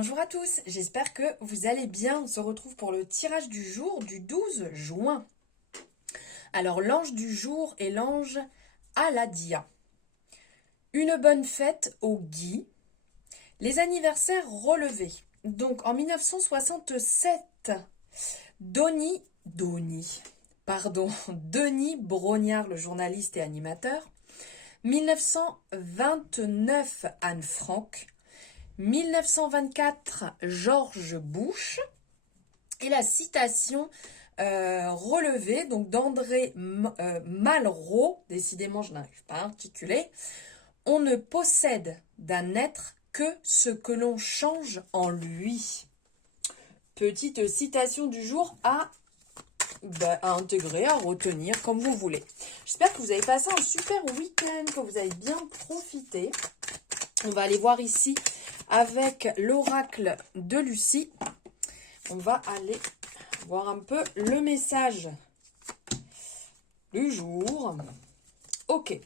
Bonjour à tous, j'espère que vous allez bien. On se retrouve pour le tirage du jour du 12 juin. Alors l'ange du jour est l'ange Aladia. Une bonne fête au Guy. Les anniversaires relevés. Donc en 1967, Denis Brognard, le journaliste et animateur. 1929, Anne Frank. 1924, George Bush. Et la citation relevée donc d'André Malraux, décidément je n'arrive pas à articuler, on ne possède d'un être que ce que l'on change en lui. Petite citation du jour à intégrer, à retenir comme vous voulez. J'espère que vous avez passé un super week-end, que vous avez bien profité. On va aller voir ici avec l'oracle de Lucie. On va aller voir un peu le message du jour. Ok.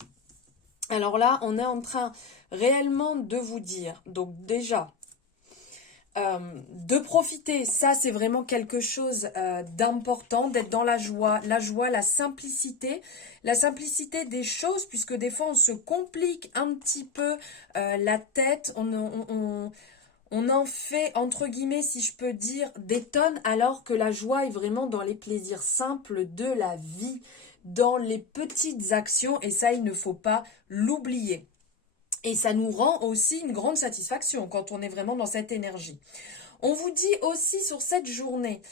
Alors là, on est en train réellement de vous dire, donc déjà, de profiter, ça c'est vraiment quelque chose d'important, d'être dans la joie, la simplicité des choses, puisque des fois on se complique un petit peu la tête, on en fait, entre guillemets, si je peux dire, des tonnes, alors que la joie est vraiment dans les plaisirs simples de la vie, dans les petites actions, et ça, il ne faut pas l'oublier. Et ça nous rend aussi une grande satisfaction quand on est vraiment dans cette énergie. On vous dit aussi sur cette journée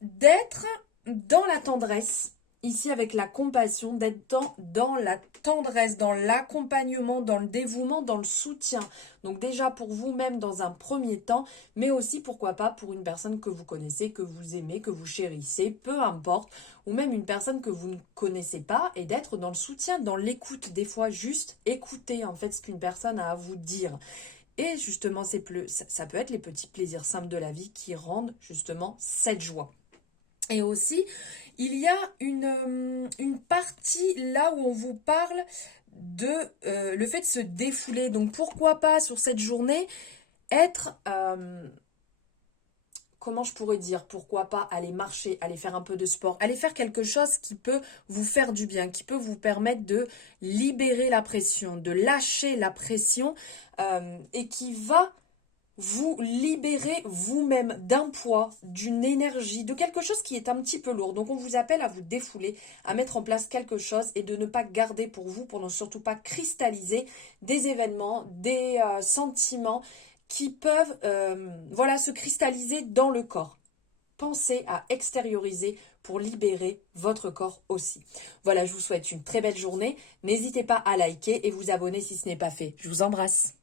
d'être dans la tendresse, ici avec la compassion, d'être dans la tendresse, dans l'accompagnement, dans le dévouement, dans le soutien. Donc déjà pour vous-même dans un premier temps, mais aussi pourquoi pas pour une personne que vous connaissez, que vous aimez, que vous chérissez, peu importe, ou même une personne que vous ne connaissez pas, et d'être dans le soutien, dans l'écoute, des fois juste écouter en fait ce qu'une personne a à vous dire. Et justement, ça peut être les petits plaisirs simples de la vie qui rendent justement cette joie. Et aussi, il y a une partie là où on vous parle de le fait de se défouler. Donc pourquoi pas sur cette journée être, comment je pourrais dire, pourquoi pas aller marcher, aller faire un peu de sport, aller faire quelque chose qui peut vous faire du bien, qui peut vous permettre de libérer la pression, de lâcher la pression et qui va vous libérer vous-même d'un poids, d'une énergie, de quelque chose qui est un petit peu lourd. Donc on vous appelle à vous défouler, à mettre en place quelque chose et de ne pas garder pour vous, pour ne surtout pas cristalliser des événements, des sentiments qui peuvent se cristalliser dans le corps. Pensez à extérioriser pour libérer votre corps aussi. Voilà, je vous souhaite une très belle journée. N'hésitez pas à liker et vous abonner si ce n'est pas fait. Je vous embrasse.